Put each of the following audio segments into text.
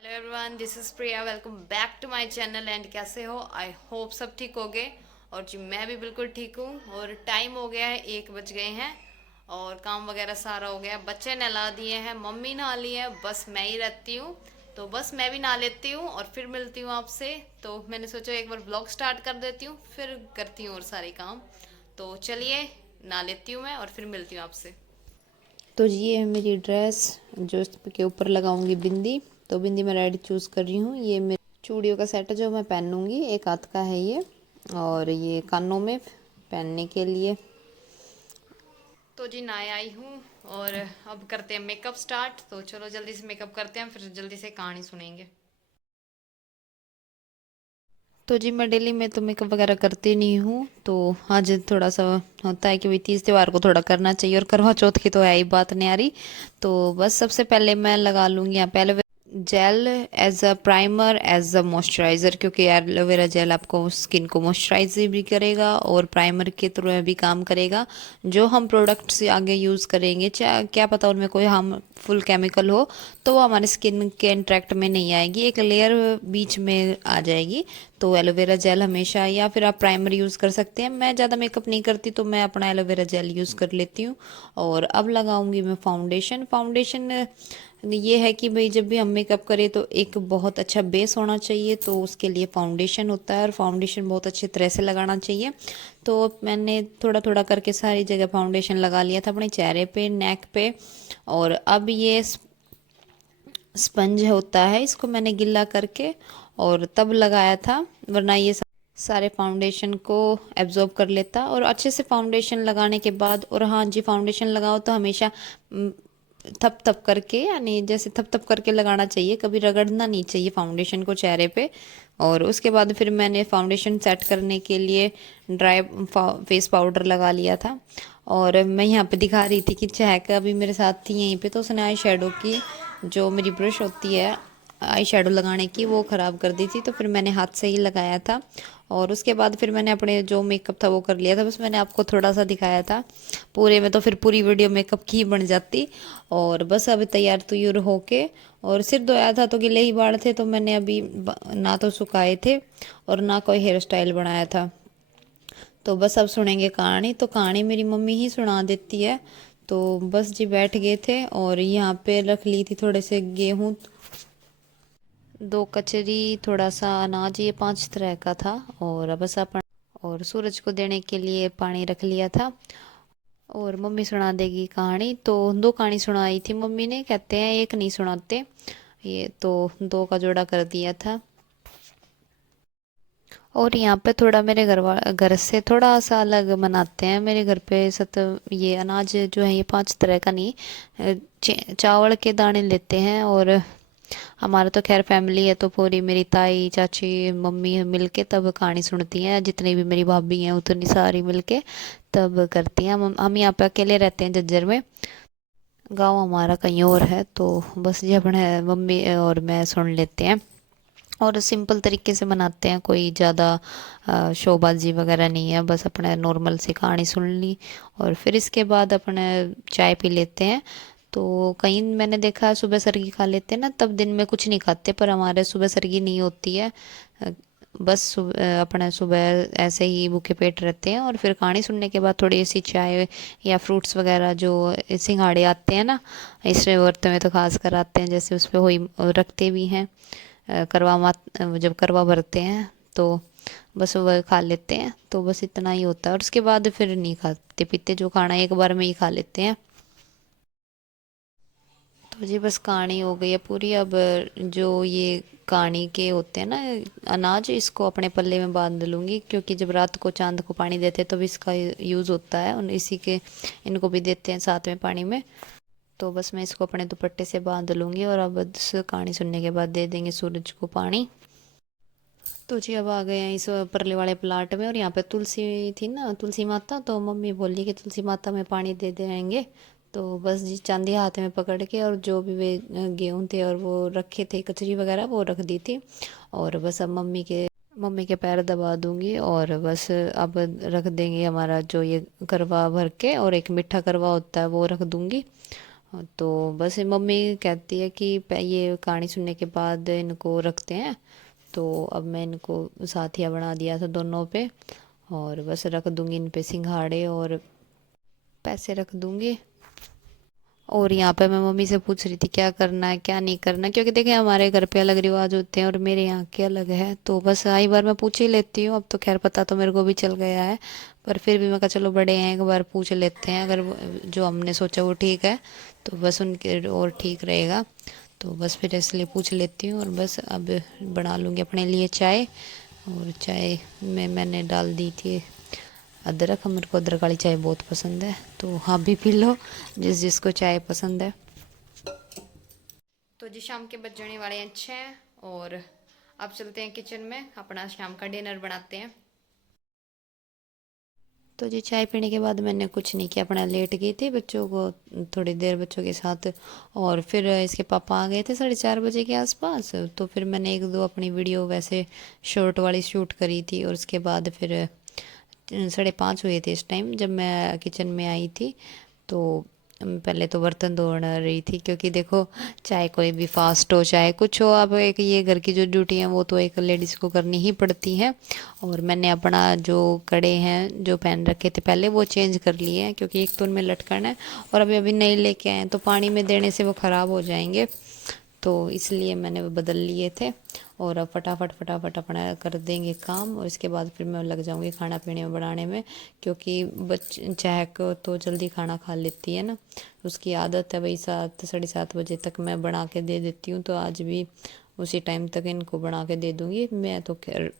Hello everyone, this is Priya. Welcome back to my channel. And कैसे हो? I hope सब ठीक हो गए। और जी मैं भी बिल्कुल ठीक हूँ। और टाइम हो गया है, 1 बज गए हैं। और काम वगैरह सारा हो गया, बच्चे नहला दिए हैं, मम्मी नहा ली है, बस मैं ही रहती हूँ। तो बस मैं भी नहा लेती हूँ और फिर मिलती हूँ आपसे। तो मैंने सोचा एक बार ब्लॉग स्टार्ट कर देती हूँ, फिर करती हूँ और सारे काम। तो चलिए नहा लेती हूँ मैं और फिर मिलती हूँ आपसे। तो ये है मेरी ड्रेस जो इसके ऊपर लगाऊंगी बिंदी। तो बिंदी मैं रेड चूज़ कर रही हूँ। ये मेरे चूड़ियों का सेट है जो मैं पहनूंगी। एक हाथ का है ये, और ये कानों में पहनने के लिए। तो जी नहाए आई हूँ और अब करते हैं मेकअप स्टार्ट। तो चलो जल्दी से मेकअप करते हैं, फिर जल्दी से कहानी सुनेंगे। तो जी मैं डेली में तो मेकअप वगैरह करती नहीं हूँ, तो आज थोड़ा सा होता है कि भाई तीज त्योहार को थोड़ा करना चाहिए, और करवा चौथ की तो है ही बात न्यारी। तो बस सबसे पहले मैं लगा लूँगी यहाँ पे aloe vera gel as a primer as a moisturiser, क्योंकि एलोवेरा जेल आपको स्किन को मॉइस्चराइज भी करेगा और प्राइमर के थ्रू भी काम करेगा। जो हम प्रोडक्ट्स आगे यूज़ करेंगे, चाहे क्या पता उनमें कोई हार्मफुल केमिकल हो, तो वो हमारे स्किन के इंटरेक्ट में नहीं आएगी, एक लेयर बीच में आ जाएगी। तो एलोवेरा जेल हमेशा, या फिर आप प्राइमर यूज़ कर सकते हैं। मैं ज़्यादा मेकअप नहीं करती तो मैं अपना एलोवेरा जेल यूज़ कर लेती हूँ। और अब लगाऊंगी मैं फाउंडेशन। फाउंडेशन ये है कि भाई जब भी हम मेकअप करें तो एक बहुत अच्छा बेस होना चाहिए, तो उसके लिए फाउंडेशन होता है, और फाउंडेशन बहुत अच्छी तरह से लगाना चाहिए। तो मैंने थोड़ा थोड़ा करके सारी जगह फाउंडेशन लगा लिया था, अपने चेहरे पे, नेक पे। और अब ये स्पंज होता है, इसको मैंने गिल्ला करके और तब लगाया था, वरना ये सारे फाउंडेशन को एब्जॉर्ब कर लेता। और अच्छे से फाउंडेशन लगाने के बाद, और हाँ जी, फाउंडेशन लगाओ तो हमेशा थप थप करके, यानी जैसे थप थप करके लगाना चाहिए, कभी रगड़ना नहीं चाहिए फाउंडेशन को चेहरे पे। और उसके बाद फिर मैंने फाउंडेशन सेट करने के लिए ड्राई फेस पाउडर लगा लिया था। और मैं यहाँ पे दिखा रही थी कि चहक अभी मेरे साथ थी यहीं पे, तो उसने आई शेडो की, जो मेरी ब्रश होती है आई शेडो लगाने की, वो ख़राब कर दी थी, तो फिर मैंने हाथ से ही लगाया था। और उसके बाद फिर मैंने अपने जो मेकअप था वो कर लिया था। बस मैंने आपको थोड़ा सा दिखाया था, पूरे में तो फिर पूरी वीडियो मेकअप की ही बन जाती। और बस अभी तैयार तुयूर होके, और सिर धोया था तो गिले ही बाल थे, तो मैंने अभी ना तो सुखाए थे और ना कोई हेयर स्टाइल बनाया था। तो बस अब सुनेंगे कहानी। तो कहानी मेरी मम्मी ही सुना देती है। तो बस जी बैठ गए थे, और यहाँ पे रख ली थी थोड़े से गेहूँ, 2 कचरी, थोड़ा सा अनाज, ये 5 तरह का था। और बस अपन, और सूरज को देने के लिए पानी रख लिया था। और मम्मी सुना देगी कहानी। तो 2 कहानी सुनाई थी मम्मी ने, कहते हैं एक नहीं सुनाते, ये तो 2 का जोड़ा कर दिया था। और यहाँ पे थोड़ा मेरे घर से थोड़ा सा अलग मनाते हैं। मेरे घर पे ये अनाज जो है ये 5 तरह का नहीं, चावल के दाने लेते हैं। और हमारा तो खैर फैमिली है, तो पूरी मेरी ताई, चाची, मम्मी मिलके तब कहानी सुनती हैं, जितनी भी मेरी भाभी हैं उतनी सारी मिलके तब करती हैं। हम यहाँ पे अकेले रहते हैं झज्जर में, गांव हमारा कहीं और है। तो बस ये अपने मम्मी और मैं सुन लेते हैं, और सिंपल तरीके से बनाते हैं, कोई ज़्यादा शोबाजी वगैरह नहीं है, बस अपने नॉर्मल सी कहानी सुन ली। और फिर इसके बाद अपने चाय पी लेते हैं। तो कहीं मैंने देखा है सुबह सरगी खा लेते हैं ना, तब दिन में कुछ नहीं खाते, पर हमारे सुबह सरगी नहीं होती है। अ, बस अपने सुबह ऐसे ही भूखे पेट रहते हैं, और फिर कहानी सुनने के बाद थोड़ी सी चाय या फ्रूट्स वगैरह, जो सिंघाड़े आते हैं ना, इस व्रत में तो खास कर आते हैं, जैसे उस पर हो रखते भी हैं, करवा मात जब करवा भरते हैं, तो बस वह खा लेते हैं। तो बस इतना ही होता है, और उसके बाद फिर नहीं खाते पीते, जो खाना एक बार में ही खा लेते हैं। तो जी बस कहानी हो गई है पूरी। अब जो ये कहानी के होते हैं ना अनाज, इसको अपने पल्ले में बांध लूँगी, क्योंकि जब रात को चांद को पानी देते हैं तो भी इसका यूज़ होता है, उन इसी के इनको भी देते हैं साथ में पानी में। तो बस मैं इसको अपने दुपट्टे से बांध लूँगी, और अब इस कहानी सुनने के बाद दे देंगे सूरज को पानी। तो जी अब आ गए हैं इस परले वाले प्लाट में, और यहाँ पे तुलसी थी ना, तुलसी माता, तो मम्मी बोली कि तुलसी माता में पानी दे देंगे। तो बस जी चांदी हाथ में पकड़ के, और जो भी वे गेहूँ थे और वो रखे थे कचरी वगैरह, वो रख दी थी। और बस अब मम्मी के पैर दबा दूंगी, और बस अब रख देंगे हमारा जो ये करवा भर के, और एक मीठा करवा होता है वो रख दूंगी। हाँ, तो बस ये मम्मी कहती है कि ये कहानी सुनने के बाद इनको रखते हैं। तो अब मैं इनको साथिया बना दिया था दोनों पे, और बस रख दूंगी इन पे सिंघाड़े और पैसे रख दूंगी। और यहाँ पे मैं मम्मी से पूछ रही थी क्या करना है क्या नहीं करना, क्योंकि देखिए हमारे घर पे अलग रिवाज होते हैं और मेरे यहाँ के अलग है। तो बस आई बार मैं पूछ ही लेती हूँ। अब तो खैर पता तो मेरे को भी चल गया है, पर फिर भी मैं कहा चलो बड़े हैं एक बार पूछ लेते हैं, अगर जो हमने सोचा वो ठीक है तो बस उनके और ठीक रहेगा। तो बस फिर इसलिए पूछ लेती हूँ। और बस अब बना लूँगी अपने लिए चाय। और चाय में मैंने डाल दी थी अदरक, मेरे को अदरक वाली चाय बहुत पसंद है, तो आप भी पी लो जिस जिसको चाय पसंद है। तो जी शाम के बज जाने वाले हैं 6 और अब चलते हैं किचन में, अपना शाम का डिनर बनाते हैं। तो जी चाय पीने के बाद मैंने कुछ नहीं किया, अपना लेट गई थी बच्चों को थोड़ी देर बच्चों के साथ। और फिर इसके पापा आ गए थे 4:30 बजे के आसपास। तो फिर मैंने एक दो अपनी वीडियो वैसे शॉर्ट वाली शूट करी थी। और उसके बाद फिर 5:30 हुए थे इस टाइम जब मैं किचन में आई थी। तो पहले तो बर्तन धो रही थी, क्योंकि देखो चाहे कोई भी फास्ट हो चाहे कुछ हो, अब एक ये घर की जो ड्यूटी है वो तो एक लेडीज़ को करनी ही पड़ती है। और मैंने अपना जो कड़े हैं जो पहन रखे थे पहले वो चेंज कर लिए हैं, क्योंकि एक तो उनमें लटकन है और अभी अभी नए लेके आए हैं तो पानी में देने से वो ख़राब हो जाएंगे। तो इसलिए मैंने वो बदल लिए थे। और अब फटाफट फटाफट अपना कर देंगे काम, और इसके बाद फिर मैं लग जाऊंगी खाना पीने में बनाने में, क्योंकि चहक तो जल्दी खाना खा लेती है ना, उसकी आदत है भाई 7 साढ़े 7 बजे तक मैं बना के दे देती हूँ। तो आज भी उसी टाइम तक इनको बना के दे दूँगी। मैं तो खैर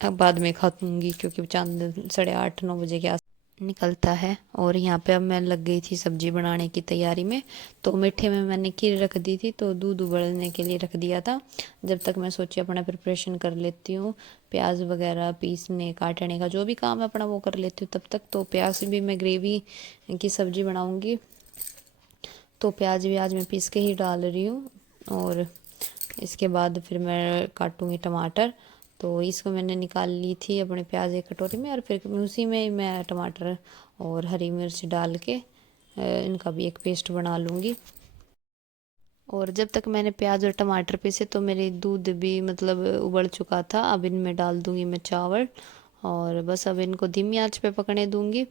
अब बाद में खाऊंगी, क्योंकि चांद 8:30 9 बजे के आस निकलता है। और यहाँ पे अब मैं लग गई थी सब्जी बनाने की तैयारी में। तो मीठे में मैंने खीर रख दी थी, तो दूध उबलने के लिए रख दिया था। जब तक मैं सोची अपना प्रिपरेशन कर लेती हूँ, प्याज वगैरह पीसने काटने का जो भी काम है अपना वो कर लेती हूँ तब तक। तो प्याज भी मैं ग्रेवी की सब्जी बनाऊँगी, तो प्याज भी आज मैं पीस के ही डाल रही हूँ। और इसके बाद फिर मैं काटूँगी टमाटर। तो इसको मैंने निकाल ली थी अपने प्याज एक कटोरी में, और फिर उसी में ही मैं टमाटर और हरी मिर्च डाल के इनका भी एक पेस्ट बना लूँगी। और जब तक मैंने प्याज और टमाटर पीसे तो मेरी दूध भी मतलब उबल चुका था। अब इनमें डाल दूँगी मैं चावल, और बस अब इनको धीमी आंच पे पकने दूँगी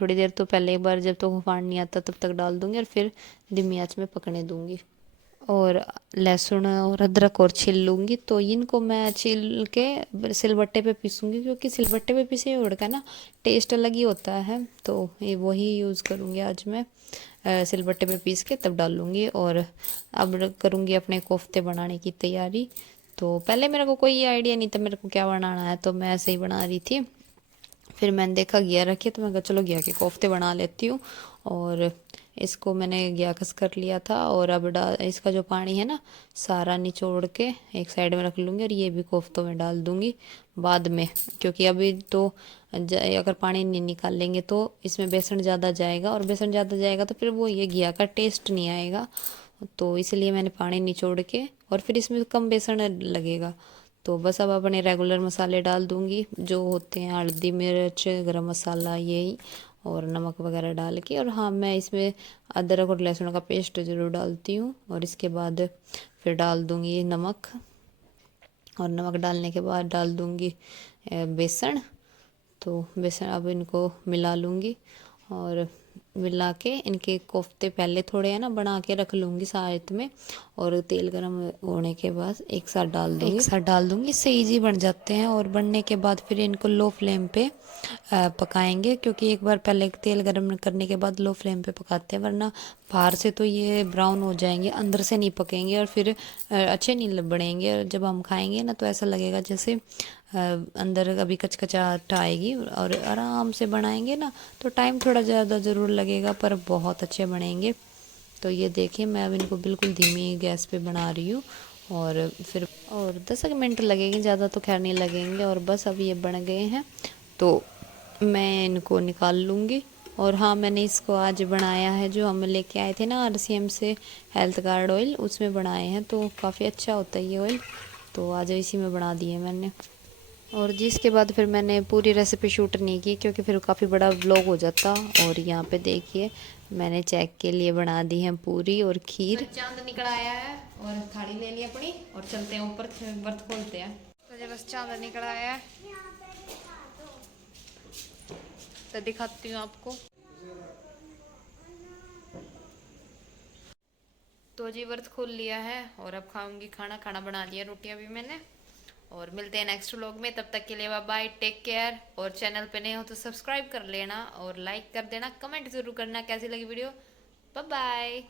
थोड़ी देर। तो पहले एक बार जब तक उफान नहीं आता तब तक डाल दूँगी, और फिर धीमी आंच में पकने दूँगी। और लहसुन और अदरक और छील लूँगी। तो इनको मैं छील के सिलबट्टे पे पीसूँगी, क्योंकि सिलबट्टे पे पीसे हुए का ना टेस्ट अलग ही होता है। तो ये वही यूज़ करूँगी आज मैं, सिलबट्टे पे पीस के तब डालूँगी। और अब करूँगी अपने कोफ्ते बनाने की तैयारी। तो पहले मेरे को कोई आइडिया नहीं था मेरे को क्या बनाना है, तो मैं ऐसे ही बना रही थी। फिर मैंने देखा घिया रखी, तो मैं कहा चलो घिया के कोफ्ते बना लेती हूँ। और इसको मैंने घिया कस कर लिया था, और अब इसका जो पानी है ना सारा निचोड़ के एक साइड में रख लूँगी, और ये भी कोफ्तों में डाल दूँगी बाद में। क्योंकि अभी तो अगर पानी नहीं निकाल लेंगे तो इसमें बेसन ज़्यादा जाएगा, और बेसन ज़्यादा जाएगा तो फिर वो ये घिया का टेस्ट नहीं आएगा। तो इसलिए मैंने पानी निचोड़ के, और फिर इसमें कम बेसन लगेगा। तो बस अब अपने रेगुलर मसाले डाल दूँगी जो होते हैं हल्दी मिर्च गरम मसाला यही, और नमक वगैरह डाल के। और हाँ मैं इसमें अदरक और लहसुन का पेस्ट ज़रूर डालती हूँ। और इसके बाद फिर डाल दूँगी नमक, और नमक डालने के बाद डाल दूँगी बेसन। तो बेसन अब इनको मिला लूँगी, और मिला के इनके कोफ्ते पहले थोड़े है ना बना के रख लूँगी साथ में। और तेल गरम होने के बाद एक साथ डाल दूँगी, इससे ईजी बन जाते हैं। और बनने के बाद फिर इनको लो फ्लेम पे पकाएंगे, क्योंकि एक बार पहले तेल गरम करने के बाद लो फ्लेम पे पकाते हैं, वरना बाहर से तो ये ब्राउन हो जाएंगे अंदर से नहीं पकेंगे, और फिर अच्छे नहीं बनेंगे। और जब हम खाएंगे ना तो ऐसा लगेगा जैसे अंदर अभी कचकचाहट आएगी। और आराम से बनाएंगे ना तो टाइम थोड़ा ज़्यादा ज़रूर लगेगा, पर बहुत अच्छे बनेंगे। तो ये देखिए मैं अब इनको बिल्कुल धीमी गैस पे बना रही हूँ। और फिर 10 मिनट लगेंगे, ज़्यादा तो खैर नहीं लगेंगे। और बस अब ये बन गए हैं तो मैं इनको निकाल लूँगी। और हाँ मैंने इसको आज बनाया है, जो हम लेके आए थे ना RCM से हेल्थ कार्ड ऑयल, उसमें बनाए हैं। तो काफ़ी अच्छा होता है ये ऑयल, तो आज इसी में बना दिए मैंने। और जिसके बाद फिर मैंने पूरी रेसिपी शूट नहीं की क्योंकि फिर काफ़ी बड़ा व्लॉग हो जाता। और यहाँ पे देखिए मैंने चेक के लिए बना दी है पूरी और तो खीर। चांद निकल आया है और थाली ले ली अपनी और चलते हैं ऊपर, व्रत खोलते हैं। तो जब बस चांद निकल आया है तो दिखाती हूँ आपको। तो जी व्रत खोल लिया है और अब खाऊंगी खाना। खाना बना लिया, रोटियां भी मैंने। और मिलते हैं नेक्स्ट व्लॉग में, तब तक के लिए बाय बाय, टेक केयर। और चैनल पे नए हो तो सब्सक्राइब कर लेना और लाइक कर देना, कमेंट जरूर करना कैसी लगी वीडियो। Bye bye.